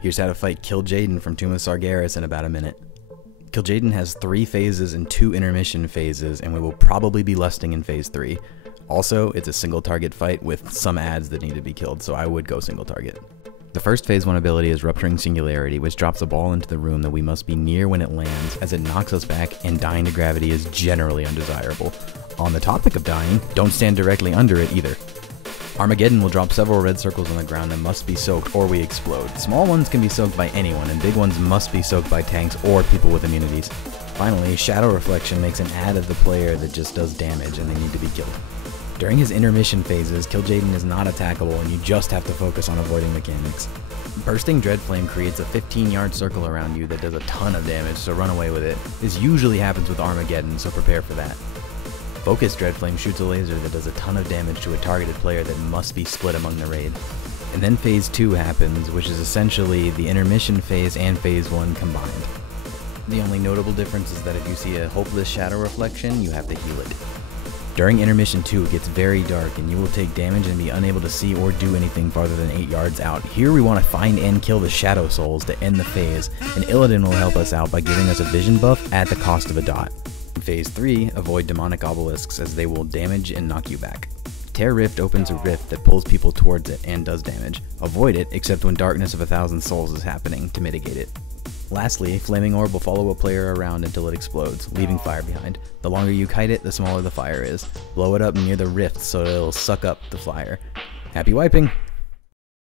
Here's how to fight Kil'Jaeden from Tomb of Sargeras in about a minute. Kil'Jaeden has 3 phases and 2 intermission phases, and we will probably be lusting in phase 3. Also, it's a single target fight with some adds that need to be killed, so I would go single target. The first phase 1 ability is Rupturing Singularity, which drops a ball into the room that we must be near when it lands, as it knocks us back, and dying to gravity is generally undesirable. On the topic of dying, don't stand directly under it either. Armageddon will drop several red circles on the ground that must be soaked or we explode. Small ones can be soaked by anyone, and big ones must be soaked by tanks or people with immunities. Finally, Shadow Reflection makes an add of the player that just does damage and they need to be killed. During his intermission phases, Kil'Jaeden is not attackable and you just have to focus on avoiding mechanics. Bursting Dreadflame creates a 15-yard circle around you that does a ton of damage, so run away with it. This usually happens with Armageddon, so prepare for that. Focus Dreadflame shoots a laser that does a ton of damage to a targeted player that must be split among the raid. And then phase 2 happens, which is essentially the intermission phase and phase 1 combined. The only notable difference is that if you see a hopeless Shadow Reflection, you have to heal it. During intermission 2, it gets very dark and you will take damage and be unable to see or do anything farther than 8 yards out. Here we want to find and kill the Shadow Souls to end the phase, and Illidan will help us out by giving us a vision buff at the cost of a dot. In phase 3, avoid demonic obelisks as they will damage and knock you back. Tear Rift opens a rift that pulls people towards it and does damage. Avoid it except when Darkness of 1,000 Souls is happening to mitigate it. Lastly, Flaming Orb will follow a player around until it explodes, leaving fire behind. The longer you kite it, the smaller the fire is. Blow it up near the rift so it'll suck up the fire. Happy wiping!